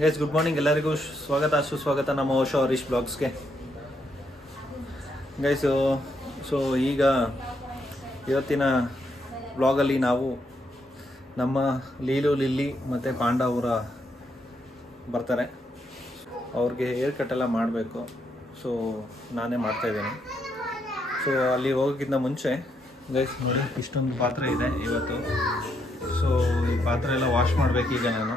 Guys good morning, ಎಲ್ಲರಿಗೂ ಸ್ವಾಗತ ಸುಸ್ವಾಗತ ನಮ್ಮ ಓಶೋ ಹರೀಶ್ ಬ್ಲಾಗ್ಸ್ಗೆ. ಗೈಸು ಸೊ ಈಗ ಇವತ್ತಿನ ಬ್ಲಾಗಲ್ಲಿ ನಾವು ನಮ್ಮ ಲೀಲು, ಲಿಲ್ಲಿ ಮತ್ತು ಪಾಂಡ ಅವರ ಬರ್ತಾರೆ. ಅವ್ರಿಗೆ ಹೇರ್ ಕಟ್ಟೆಲ್ಲ ಮಾಡಬೇಕು. ಸೊ ನಾನೇ ಮಾಡ್ತಾಯಿದ್ದೀನಿ. ಸೊ ಅಲ್ಲಿ ಹೋಗೋಕ್ಕಿಂತ ಮುಂಚೆ ಗೈಸ್ ನೋಡಿ, ಇಷ್ಟೊಂದು ಪಾತ್ರೆ ಇದೆ ಇವತ್ತು. ಸೊ ಈ ಪಾತ್ರೆ ಎಲ್ಲ ವಾಶ್ ಮಾಡಬೇಕೀಗ. ನಾನು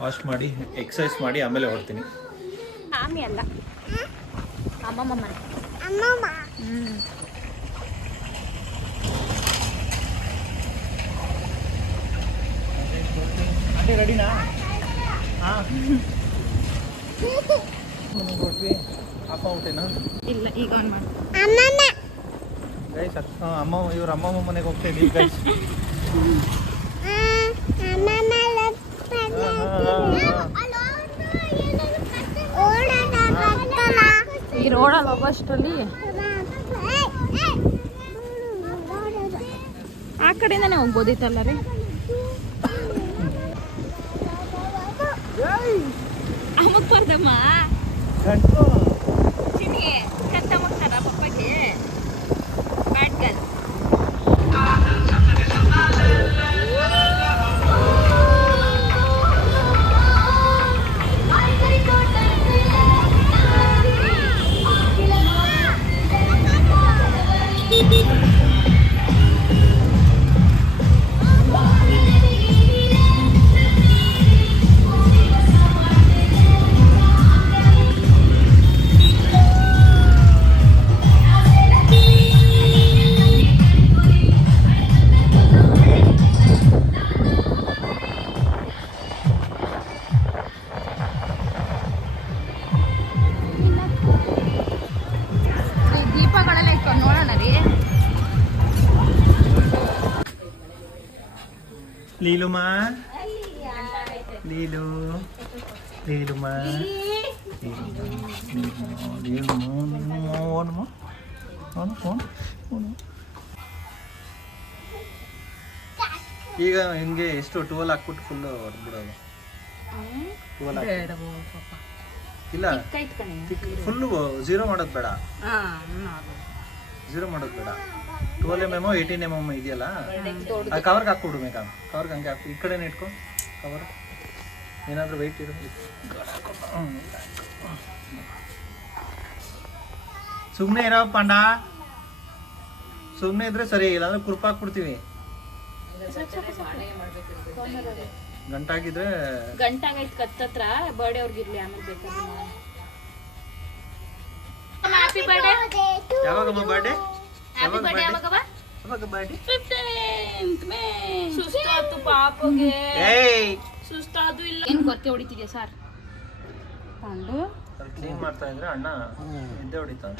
ವಾಶ್ ಮಾಡಿ ಎಕ್ಸಸೈಸ್ ಮಾಡಿ ಆಮೇಲೆ ಹೊಡ್ತೀನಿ. ಆಮಿ ಅಲ್ಲ, ಅಮ್ಮಮ್ಮ ಮನೆ. ಅದೇ ರೆಡಿನಾ? ಹಾಂ ಕೊಟ್ವಿ. ಅಪ್ಪ ಊಟೇನಾ? ಇಲ್ಲ, ಈಗ ಆನ್ ಮಾಡಿ. ಗೈಸ್ ಅಮ್ಮ, ಇವ್ರ ಅಮ್ಮಮ್ಮ ಮನೆಗೆ ಹೋಗ್ತಾ ಇದ್ದೀವಿ ಗೈಸ್. ಈ ರೋಡಲ್ಲಿ ಹೋಗೋಷ್ಟರಲ್ಲಿ ಆ ಕಡೆಯಿಂದನೇ ಹೋಗ್ಬೋದಿತ್ತಲ್ಲ ರೀ. ಅಮ್ಮಕ್ ಬರ್ದಮ್ಮ ಚಿನ್ನಿಗೆ ಕತ್ತ ಮಾಡ್ತಾರ ಪಪ್ಪಗೆ. Bad girl. ದೀಪಗಳೆಲ್ಲ ಇಟ್ಕೊಂಡು ನೋಡೋಣ ರೀ. ಲೀಲುಮಾ, ಲೀಲು, ಲೀಲುಮಾ, ಈಗ ಹಿಂಗೆ ಎಷ್ಟು 12 ಹಾಕ್ಬಿಟ್ಟು ಫುಲ್ ಹೊರಬಿಡೋದು. 12 ಇಲ್ಲ, ಫುಲ್ಲು 0 ಮಾಡೋದು ಬೇಡ. 0 ಮಾಡೋದು ಬೇಡ. 12 mm 18 mm ಇದೆಯಲ್ಲ, ಆ ಕವರ್ಗೆ ಹಾಕ್ಬಿಡು. ಮೇಕ ಕವರ್ಗೆ ಹಂಗೆ ಹಾಕು. ಈ ಕಡೆನೇ ಇಟ್ಕೊ ಕವರ್. ಏನಾದರೂ ವೆಯ್ಟ್ ಇರು. ಸುಮ್ಮನೆ ಇರೋ ಪಾಂಡ, ಸುಮ್ಮನೆ ಇದ್ರೆ ಸರಿ, ಇಲ್ಲಾಂದ್ರೆ ಕುರ್ಪ ಹಾಕ್ಬಿಡ್ತೀವಿ. ಗಂಟಾಗಿದ್ರೆ ಗಂಟಾಗೈತ್ ಕತ್ತತ್ರ ಬರ್ಡೇ ಅವ್ರಿಗಿರ್ಲಿ, ಆಮೇಲೆ ಬೇಕಾದ್ರೆ. Happy birthday. ಯಾವಾಗಮ್ಮ ಬರ್ಡೇ? ಹ್ಯಾಪಿ ಬರ್ಡೇ ಯಾವಾಗವ? ಯಾವಾಗ ಬರ್ಡೇ? 15th ಮೇ. ಸುಸ್ತಾತು ಪಾಪಗೆ. ಏಯ್ ಸುಸ್ತಾದು ಇಲ್ಲ. ಏನು ಗೊತ್ತೆ ಹೊಡಿತಿದ್ಯಾ ಸರ್? ಕೊಂಡು ಕ್ಲೀನ್ ಮಾಡ್ತಾ ಇದ್ರೆ ಅಣ್ಣ ನಿದ್ದೆ ಹೊಡಿತಾನೆ.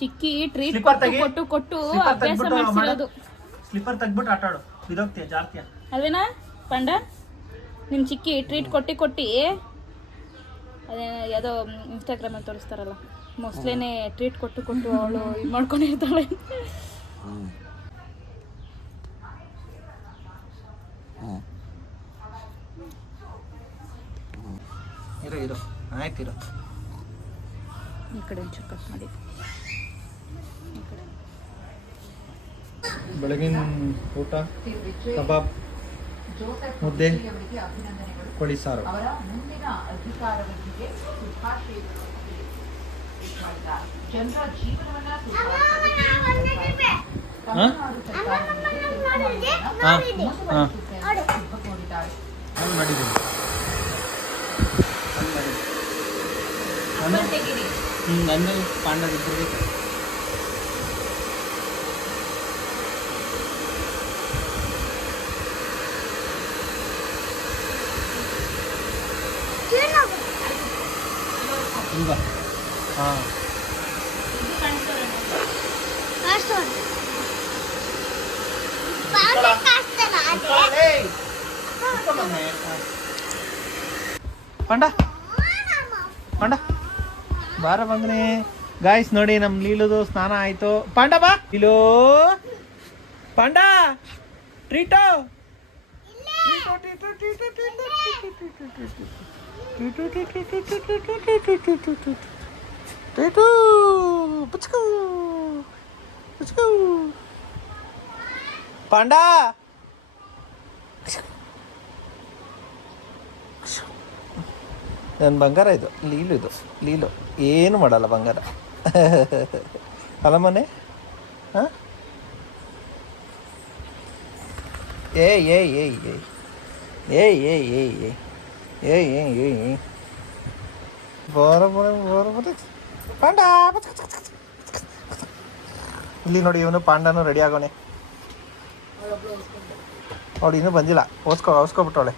ಚಿಕ್ಕಿ ಟ್ರೀಟ್ ಸ್ಲಿಪ್ಪರ್ ತೆಗಿ. ಕೊಟ್ಟು ಕೊಟ್ಟು ಅಭ್ಯಾಸ ಮಾಡಿಸಿರೋದು. ಸ್ಲಿಪ್ಪರ್ ತೆಗ್ಬಿಟ್ಟು ಆಟ ಆಡು, ಬಿದೋಗ್ತೀಯ, ಜಾರ್ತೀಯ. ಅಲ್ವೇನಾ ಪಂಡ? ನಿಮ್ಮ ಚಿಕ್ಕಿ ಟ್ರೀಟ್ ಕೊಟ್ಟು ಅದೇ ಯಾವುದೋ ಇನ್ಸ್ಟಾಗ್ರಾಮಲ್ಲಿ ತೋರಿಸ್ತಾರಲ್ಲ, ಮೊಸಳೆನೇ ಟ್ರೀಟ್ ಕೊಟ್ಟು ಅವಳು ಇದು ಮಾಡ್ಕೊಂಡಿರ್ತಾಳೆ. ಇರು ಆಯ್ತು, ಇರು. ಈ ಕಡೆ ಒಂಚೂರು ಕಟ್ ಮಾಡಿ. ಬೆಳಗಿನ ಊಟ ಕಬಾಬ್, ಮುದ್ದೆ, ಕೋಳಿ ಸಾರು. ಮಾಡಿದ್ದೀನಿ. ನನ್ನ ಪಾಂಡದಿಬ್ಬರಿಗೆ ಈಗ ಹಾಂ ಪಾಂಡ ಪಾಂಡ ಬಾರ ಬಂದ್ರೆ ಗಾಯ್ಸ್ ನೋಡಿ, ನಮ್ಮ ಲೀಲುದು ಸ್ನಾನ ಆಯ್ತು. ಪಾಂಡ ಬಾ ಲೀಲು, ಪಾಂಡ ಟ್ರೀಟೋ ಪಾಂಡಾ ನನ್ನ ಬಂಗಾರ ಇದು ಲೀಲು ಏನು ಮಾಡಲ್ಲ ಬಂಗಾರ ಅಲ್ಲ ಮನೆ ಹಾಂ ಏಯ್ ಏಯ್ ಏಯ್ ಏಯ್ ಏಯ್ ಏಯ್ ಏಯ್ ಏಯ್ ಏಯ್ ಏಯ್ ಏಯ್ ಏಯ್ ಬರ ಪಾಂಡ ಇಲ್ಲಿ ನೋಡಿ ಇವನು ಪಾಂಡನು ರೆಡಿ ಆಗೋನೆ ಅವಳು ಇನ್ನೂ ಬಂದಿಲ್ಲ ಓಸ್ಕೊಬಿಟ್ಟವಳೆ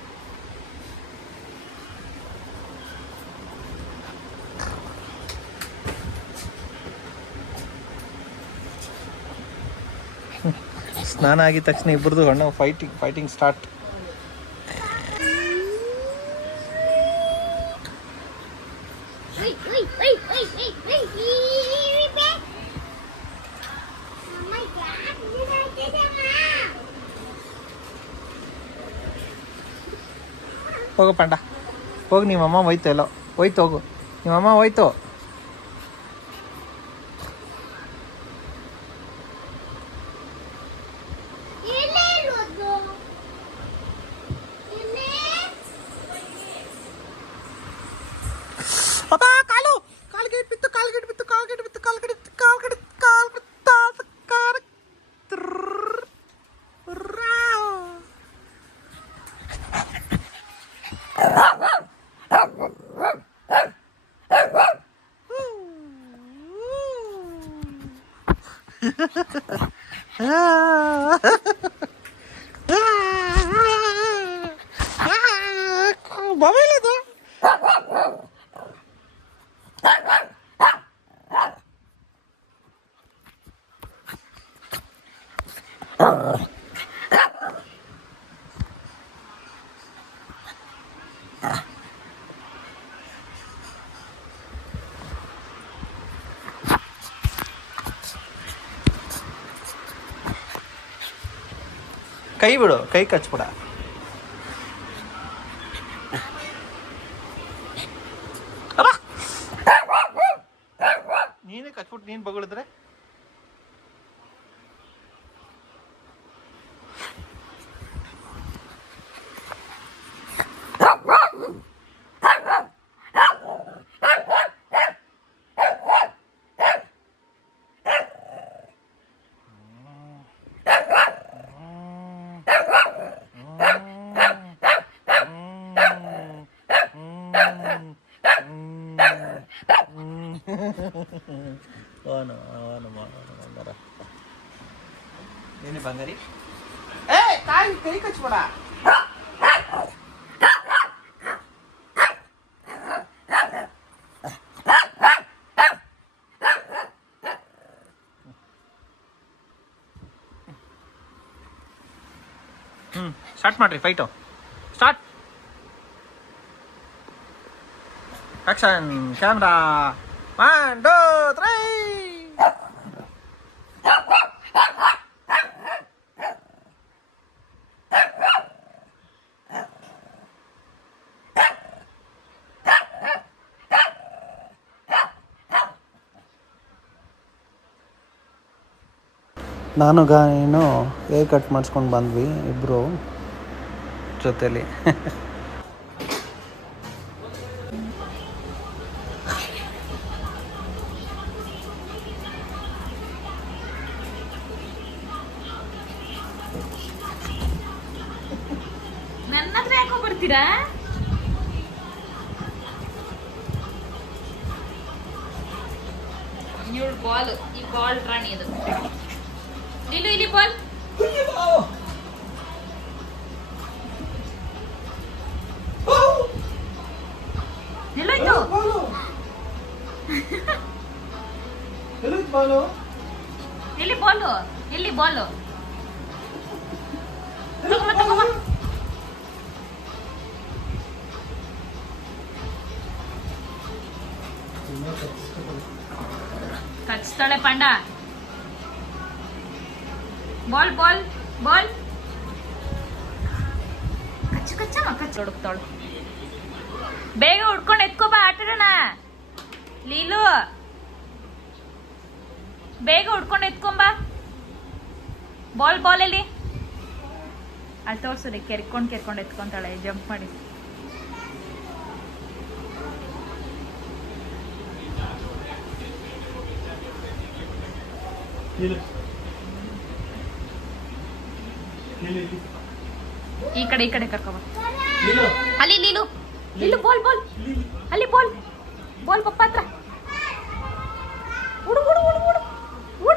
ಸ್ನಾನ ಆಗಿದ ತಕ್ಷಣ ಇಬ್ಬರದು ಹಣ್ಣು ಫೈಟಿಂಗ್ ಸ್ಟಾರ್ಟ್. ಹೋಗು ಪಾಂಡ ಹೋಗಿ ನಿಮ್ಮಮ್ಮ ಹೋಯ್ತು ಎಲ್ಲೋ ಹೋಯ್ತು ಹೋಗು ನಿಮ್ಮಮ್ಮ ಹೋಯ್ತು. ಮೊಬೈಲ್ ಕೈ ಬಿಡು, ಕೈ ಕಚ್ಬಿಡ. ನೀನೇ ಕಚ್ಬಿಟ್ಟು ನೀನು ಬಗಳಿದ್ರೆ ಏನು ಬಂಗಾರಿ ಕೈ ಕಚ್ಬೇಡ. ಸ್ಟಾರ್ಟ್ ಮಾಡ್ರಿ ಫೈಟು ಸ್ಟಾರ್ಟ್. Action camera 1 2 3. ನಾನು ಗಾಯನು ಹೇರ್ ಕಟ್ ಮಾಡಿಸ್ಕೊಂಡು ಬಂದ್ವಿ ಇಬ್ಬರು ಜೊತೆಲಿ. ನನ್ನ ಹತ್ರ ಯಾಕೋ ಬರ್ತೀರಾ? ಇವಳು ಬಾಲ್, ಈ ಬಾಲ್ ರಾಣಿ ಅದು. ಇಲ್ಲಿ ಬಾಲ್ ಎಲ್ಲೋಯ್ತು? ಎಲ್ಲಿ ಬಾಲು? ಎಲ್ಲಿ ಬಾಲು? ತಗೊಂಬ. ಕಚ್ತಾಳೆ ಪಾಂಡ. Ball ball ball. ಹುಡುಕ್ತಾಳು. ಬೇಗ ಉಡ್ಕೊಂಡು ಎತ್ಕೋಬಾ, ಆಟಾಡೋಣ. ಲೀಲು ಬೇಗ ಉಡ್ಕೊಂಡು ಎತ್ಕೊಂಬಾ. ಬಾಲ್ ಅಲ್ಲಿ ಅಲ್ಲಿ ತೋರ್ಸೋದೆ. ಕೆರ್ಕೊಂಡು ಎತ್ಕೊಂತಾಳೆ ಜಂಪ್ ಮಾಡಿ. ಈ ಕಡೆ ಕರ್ಕೊಬ. ಅಲ್ಲಿ ಲೀಲು ಬಾಲ್ ಅಲ್ಲಿ ಬಾಲ್ ಪಪ್ಪ ಹತ್ರ. ಉಡು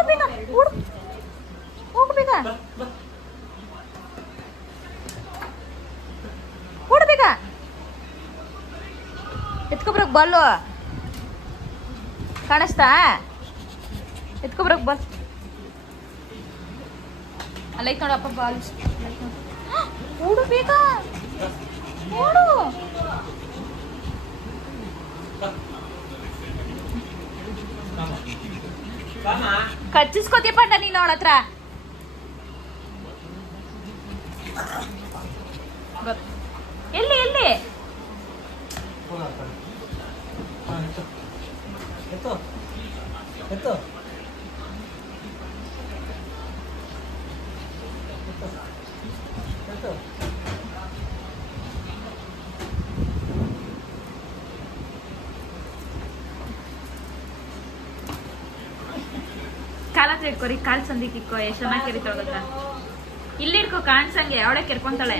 ಬೇಗ, ಹೋಗು ಬೇಗ, ಓಡು ಬೇಗ. ಎತ್ಕೊಬ್ರಕ್ ಬಾಲು ಕಾಣಿಸ್ತಾ? ಎತ್ಕೊಬ್ರಕ್ ಬಾಲ್ ಅಲ್ಲೈತ್ ನೋಡಪ್ಪ ಬಾಲ್. ಓಡು ಬೇಗ, ಓಡು. ಕಚ್ಚಿಸ್ಕೋತಿ ಪಂಡ ನೀನು ಅವಳ ಹತ್ರ. ಎಲ್ಲಿ ಕಾಲ ಹತ್ರ ಇಟ್ಕೋರಿ. ಕಾಲ್ ಸಂದಿಕ್ ಇಕ್ಕೋ. ಎಷ್ಟು ಚೆನ್ನಾಗಿ ಕೆರಿತೊಳಗತ್ರ. ಇಲ್ಲಿ ಇಟ್ಕೋ ಕಾಣ್ಸಂಗೆ. ಅವಳೆ ಕೆರ್ಕೊಂತಾಳೆ.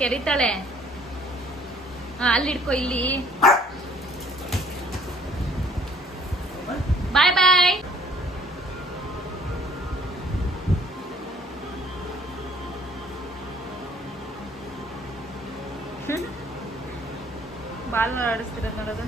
ಕೆರಿತಾಳೆ. ಅಲ್ಲಿ ಇಟ್ಕೋ. ಇಲ್ಲಿ ಬಾಯ್. ಬಾಲ್ ಆಡಿಸ್ತಿರೋದು ನೋಡೋದು.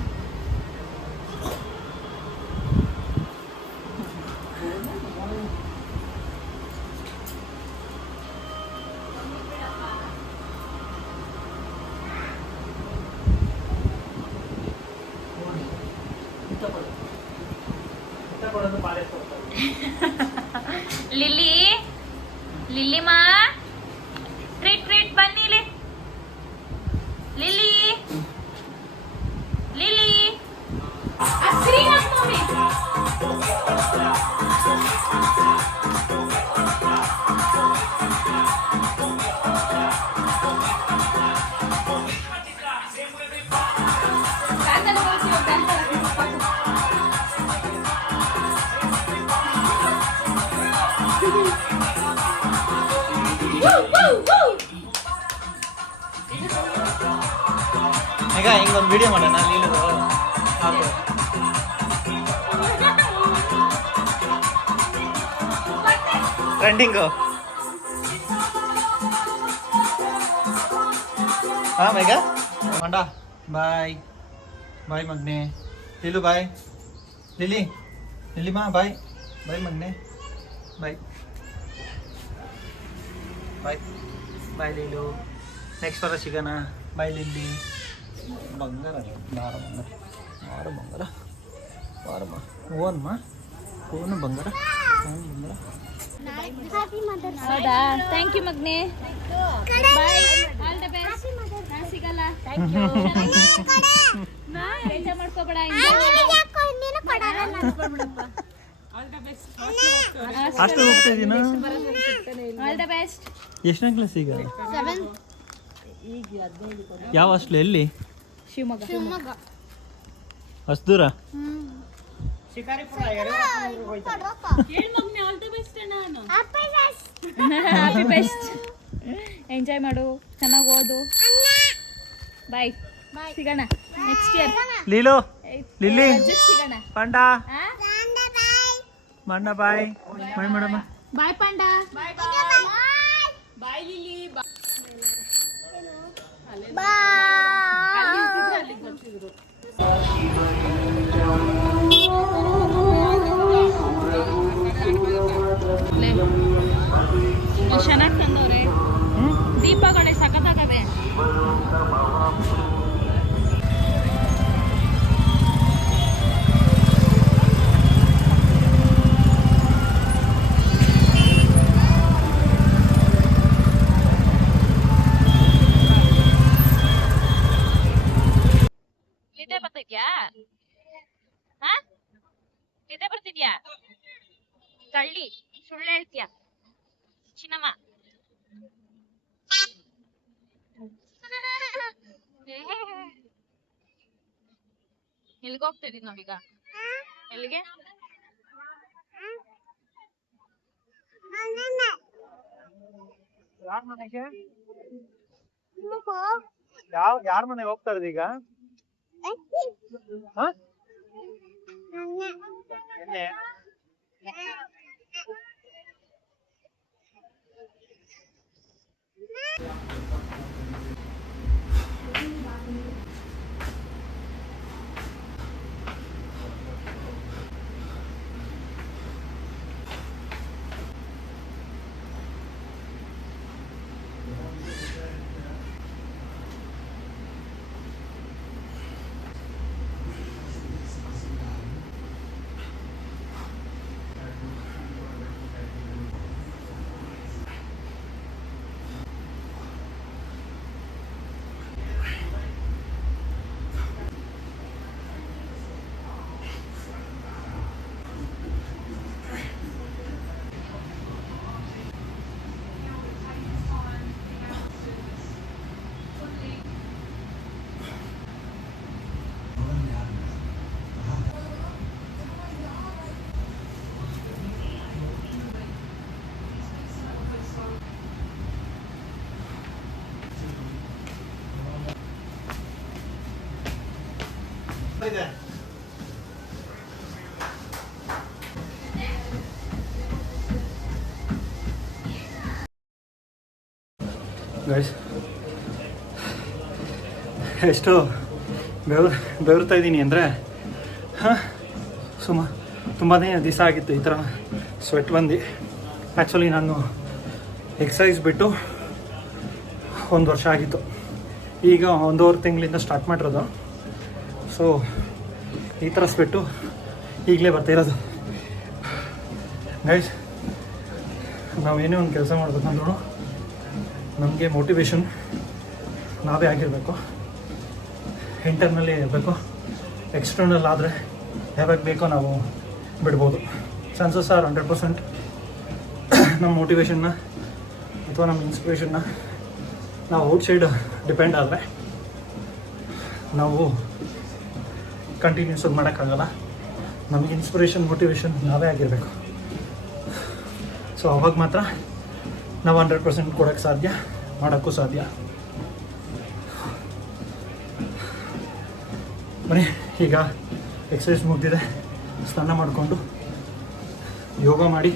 ಲಿಲ್ಲಿಮಾ ಟ್ರೀಟ್ ಬನ್ನಿ. ಲಿಲ್ಲಿ ಈಗ ಹಿಂಗೊಂದು ವಿಡಿಯೋ ಮಾಡೋಣ. ಲೀಲದು ಟ್ರೆಂಡಿಂಗು. ಮೇಘ ಮಂಡ ಬಾಯ್ ಮಗ್ನೆ. ಲೀಲು ಬಾಯ್. ಲಿಲ್ಲಿಮಾ ಬಾಯ್ ಮಗ್ನೆ. ಬಾಯ್ ಲೀಲು. ನೆಕ್ಸ್ಟ್ ವಾರ ಸಿಗೋಣ. ಬಾಯ್ ಲಿಲ್ಲಿ. ಬಂಗಾರ ಬಾರಮ್ಮ. ಓನು ಬಂಗಾರ. ಹೌದಾ? ಥ್ಯಾಂಕ್ ಯು ಮಗ್ನೆ. ಬಾಯ್. All the best. ನಾ ಸಿಗಲ್ಲ. Thank you. ಬೇಜಾರ್ ಮಾಡ್ಕೋಬೇಡ. ಹಾಸ್ಟೆಲ್ ಹೋಗ್ತಾ ಇದೀನಾ? All the best. ಎಷ್ಟನೇ ಕ್ಲಾಸ್ ಈಗ? ಯಾವ ಹಾಸ್ಟೆಲ್? ಎಲ್ಲಿ? ಶಿವಮೊಗ್ಗ. ಅಷ್ಟು ದೂರ? Happy best. ಎಂಜಾಯ್ ಮಾಡು, ಚೆನ್ನಾಗಿ ಓದು. ಬಾಯ್. ಸಿಗೋಣ ನೆಕ್ಸ್ಟ್ ಇಯರ್. ಲೀಲು ಲಿಲ್ಲಿ ಸಿಗೋಣ. ಪಾಂಡ ಬಾಯ್ ಮೇಡಮ್. ಬಾಯ್ ಪಾಂಡ. ಬಾಯ್ ಲಿಲ್ಲಿ. ಚೆನ್ನಾಗಿ ತಂದವ್ರೆ ದೀಪಗಳೇ ಸಖತ್ತಾಗವೆ. ಕಳ್ಳಿ ಸುಳ್ಳು ಹೇಳ್ತೀಯ ಚಿನ್ನಮ್ಮ. ಎಲ್ಲಿಗೆ ಹೋಗ್ತಾ ಇದೀವಿ ನಾವೀಗ? ಎಲ್ಲಿಗೆ? ಯಾರ ಮನೆಗೆ? ಯಾರ ಮನೆಗೆ ಹೋಗ್ತಾ ಇರೋದು ಈಗ? ಗೈಸ್, ಎಷ್ಟು ಬೆವರ್ತಾ ಇದ್ದೀನಿ ಅಂದರೆ ತುಂಬಾ ದಿವಸ ಆಗಿತ್ತು ಈ ಥರ ಸ್ವೆಟ್ ಬಂದು. ಆ್ಯಕ್ಚುಲಿ ನಾನು ಎಕ್ಸಸೈಸ್ ಬಿಟ್ಟು 1 ವರ್ಷ ಆಗಿತ್ತು. ಈಗ 1.5 ತಿಂಗಳಿಂದ ಸ್ಟಾರ್ಟ್ ಮಾಡಿರೋದು. ಸೊ ಈ ಥರ ಸ್ವೆಟ್ಟು ಈಗಲೇ ಬರ್ತಾಯಿರೋದು. ಗೈಸ್, ನಾವೇನೇ ಒಂದು ಕೆಲಸ ಮಾಡಬೇಕಂದ್ರೂ ನಮಗೆ ಮೋಟಿವೇಶನ್ ನಾವೇ ಆಗಿರಬೇಕು. ಇಂಟರ್ನಲ್ಲಿ ಇರಬೇಕು. ಎಕ್ಸ್ಟರ್ನಲ್ ಆದರೆ ಯಾವಾಗ ಬೇಕೋ ನಾವು ಬಿಡ್ಬೋದು. ಚಾನ್ಸಸ್ ಆರ್ 100% ನಮ್ಮ ಮೋಟಿವೇಶನ್ನ ಅಥವಾ ನಮ್ಮ ಇನ್ಸ್ಪಿರೇಷನ್ನ ನಾವು ಔಟ್ಸೈಡ್ ಡಿಪೆಂಡ್ ಆದರೆ ನಾವು ಕಂಟಿನ್ಯೂಸ್ ಮಾಡೋಕ್ಕಾಗಲ್ಲ. ನಮಗೆ ಇನ್ಸ್ಪಿರೇಷನ್ ಮೋಟಿವೇಶನ್ ನಾವೇ ಆಗಿರಬೇಕು. ಸೊ ಅವಾಗ ಮಾತ್ರ ನಾವು 100% ಕೊಡೋಕ್ಕೆ ಸಾಧ್ಯ, ಮಾಡೋಕ್ಕೂ ಸಾಧ್ಯ. ಬನ್ನಿ, ಈಗ ಎಕ್ಸಸೈಸ್ ಮುಗಿದಿದೆ, ಸ್ನಾನ ಮಾಡಿಕೊಂಡು ಯೋಗ ಮಾಡಿ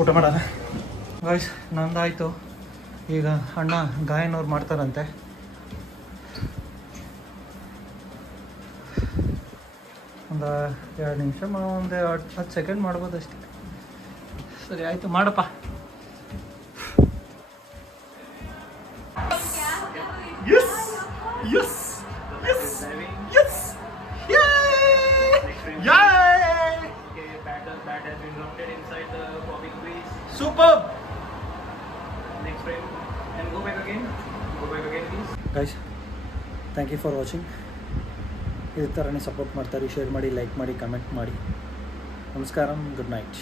ಊಟ ಮಾಡೋಣ. ಗಾಯ್ಸ್, ನಂದಾಯಿತು. ಈಗ ಅಣ್ಣ ಗಾಯನವ್ರು ಮಾಡ್ತಾರಂತೆ. ಒಂದು 2 ನಿಮಿಷ, ಒಂದು 10 ಸೆಕೆಂಡ್ ಮಾಡ್ಬೋದು ಅಷ್ಟೇ. ಸರಿ, ಆಯಿತು, ಮಾಡಪ್ಪ. Superb. Next frame and go back again. Go back again, please. Guys, thank you for watching. ಇದೇ ಥರನೇ ಸಪೋರ್ಟ್ ಮಾಡ್ತಾರೆ. ಶೇರ್ ಮಾಡಿ, ಲೈಕ್ ಮಾಡಿ, ಕಮೆಂಟ್ ಮಾಡಿ. ನಮಸ್ಕಾರ, ಗುಡ್ ನೈಟ್.